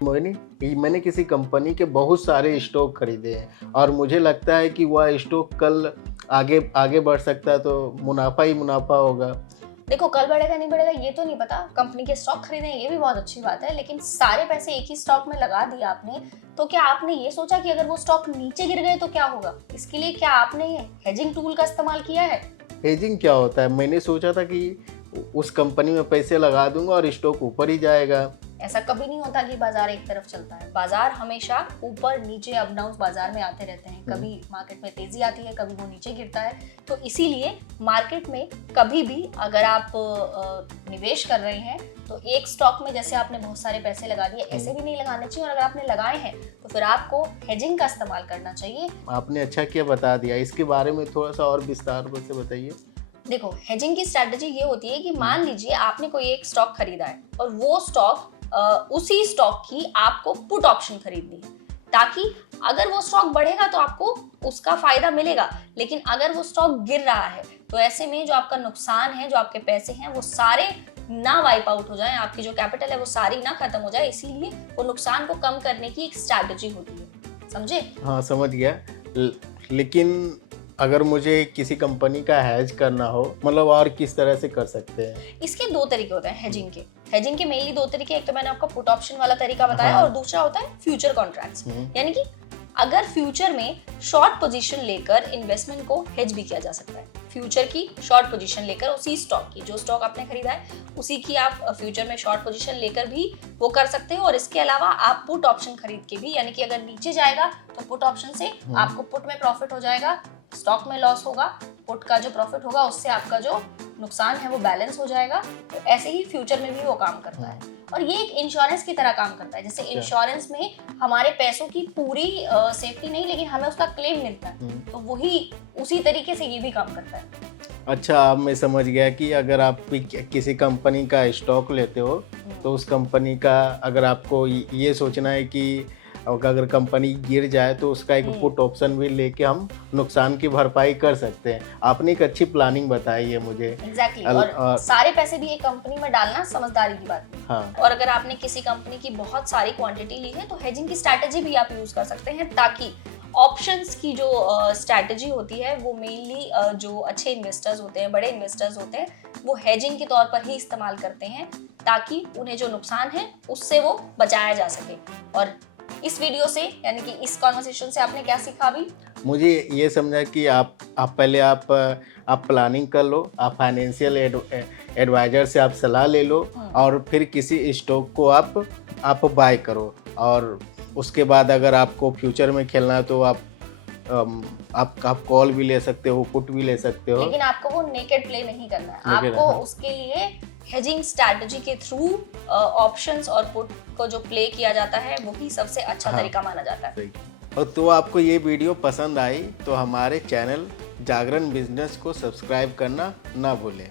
मैंने किसी कंपनी के बहुत सारे स्टॉक खरीदे हैं और मुझे लगता है कि वह स्टॉक कल आगे आगे बढ़ सकता है, तो मुनाफा ही मुनाफा होगा। देखो, कल बढ़ेगा नहीं बढ़ेगा ये तो नहीं पता। कंपनी के स्टॉक खरीदे ये भी बहुत अच्छी बात है, लेकिन सारे पैसे एक ही स्टॉक में लगा दिया आपने, तो क्या आपने ये सोचा कि अगर वो स्टॉक नीचे गिर गए तो क्या होगा? इसके लिए क्या आपने हेजिंग टूल का इस्तेमाल किया है? हेजिंग क्या होता है? मैंने सोचा था कि उस कंपनी में पैसे लगा दूंगा और स्टॉक ऊपर ही जाएगा। ऐसा कभी नहीं होता कि बाजार एक तरफ चलता है। बाजार हमेशा ऊपर नीचे अप डाउन बाजार में आते रहते हैं। कभी मार्केट में तेजी आती है, कभी वो नीचे गिरता है। तो इसीलिए मार्केट में कभी भी अगर आप निवेश कर रहे हैं तो एक स्टॉक में जैसे आपने बहुत सारे पैसे लगा दिए, ऐसे भी नहीं लगाने चाहिए। और अगर आपने लगाए हैं तो फिर आपको हेजिंग का इस्तेमाल करना चाहिए। आपने अच्छा किया बता दिया, इसके बारे में थोड़ा सा और विस्तार से बताइए। देखो, हेजिंग की स्ट्रैटेजी ये होती है कि मान लीजिए आपने कोई एक स्टॉक खरीदा है और वो स्टॉक उसी स्टॉक की आपको पुट ऑप्शन खरीदनी है, ताकि अगर वो स्टॉक बढ़ेगा तो आपको उसका फायदा मिलेगा, लेकिन अगर वो स्टॉक गिर रहा है तो ऐसे में जो आपका नुकसान है, जो आपके पैसे हैं, वो सारे ना वाइप आउट हो जाए, आपकी जो कैपिटल है वो सारी ना खत्म हो जाए। इसीलिए वो नुकसान को कम करने की एक स्ट्रैटेजी होती है। समझे? हाँ, समझ गया। लेकिन अगर मुझे किसी कंपनी का हेज करना हो, मतलब और किस तरह से कर सकते हैं? इसके दो तरीके होते हैं हेजिंग के। हेजिंग के मेनली दो तरीके, एक तो मैंने आपको पुट ऑप्शन वाला तरीका बताया, हाँ। और दूसरा होता है फ्यूचर कॉन्ट्रैक्ट्स। यानी कि अगर फ्यूचर में शॉर्ट पोजीशन लेकर इन्वेस्टमेंट को हेज भी किया जा सकता है। फ्यूचर की शॉर्ट पोजीशन लेकर उसी स्टॉक की, जो स्टॉक आपने खरीदा है उसी की आप फ्यूचर में शॉर्ट पोजीशन लेकर भी वो कर सकते हो। और इसके अलावा आप पुट ऑप्शन खरीद के भी, यानी कि अगर नीचे जाएगा तो पुट ऑप्शन से आपको पुट में प्रॉफिट हो जाएगा, स्टॉक में लॉस होगा, पुट का जो प्रॉफिट होगा उससे आपका जो नुकसान है वो बैलेंस हो जाएगा। तो ऐसे ही फ्यूचर में भी वो काम करता है। और ये एक इंश्योरेंस की तरह काम करता है। जैसे इंश्योरेंस में हमारे पैसों की पूरी सेफ्टी नहीं, लेकिन हमें उसका क्लेम मिलता है, तो वही उसी तरीके से ये भी काम करता है। अच्छा, अब मैं समझ गया कि अगर आप किसी कंपनी का स्टॉक लेते हो तो उस कंपनी का अगर आपको ये सोचना है कि अगर कंपनी गिर जाए तो उसका एक पुट ऑप्शन भी लेके हम नुकसान की भरपाई कर सकते हैं। आपने एक अच्छी प्लानिंग बताई है मुझे। एग्जैक्टली। और सारे पैसे भी एक कंपनी में डालना समझदारी की बात है। हाँ। और अगर आपने किसी कंपनी की बहुत सारी क्वांटिटी ली है तो हेजिंग की स्ट्रैटेजी भी आप यूज कर सकते हैं, ताकि ऑप्शंस की जो स्ट्रैटेजी होती है वो मेनली जो अच्छे इन्वेस्टर्स होते हैं, बड़े इन्वेस्टर्स होते हैं, वो हेजिंग के तौर पर ही इस्तेमाल करते हैं, ताकि उन्हें जो नुकसान है उससे वो बचाया जा सके। और इस वीडियो से, यानी कि इस कॉन्वर्सेशन से आपने क्या सीखा? अभी मुझे ये समझा कि आप पहले आप प्लानिंग कर लो, आप फाइनेंशियल एडवाइजर से आप सलाह ले लो और फिर किसी स्टॉक को आप बाय करो। और उसके बाद अगर आपको फ्यूचर में खेलना है तो आप कॉल भी ले सकते हो, पुट भी ले सकते हो। लेकिन आपको वो नेकेड प्ले नहीं करना है। आपको उसके लिए हेजिंग स्ट्रैटेजी के थ्रू ऑप्शंस और पुट को जो प्ले किया जाता है वही सबसे अच्छा तरीका माना जाता है। और तो आपको ये वीडियो पसंद आई तो हमारे चैनल जागरण बिजनेस को सब्सक्राइब करना ना भूलें।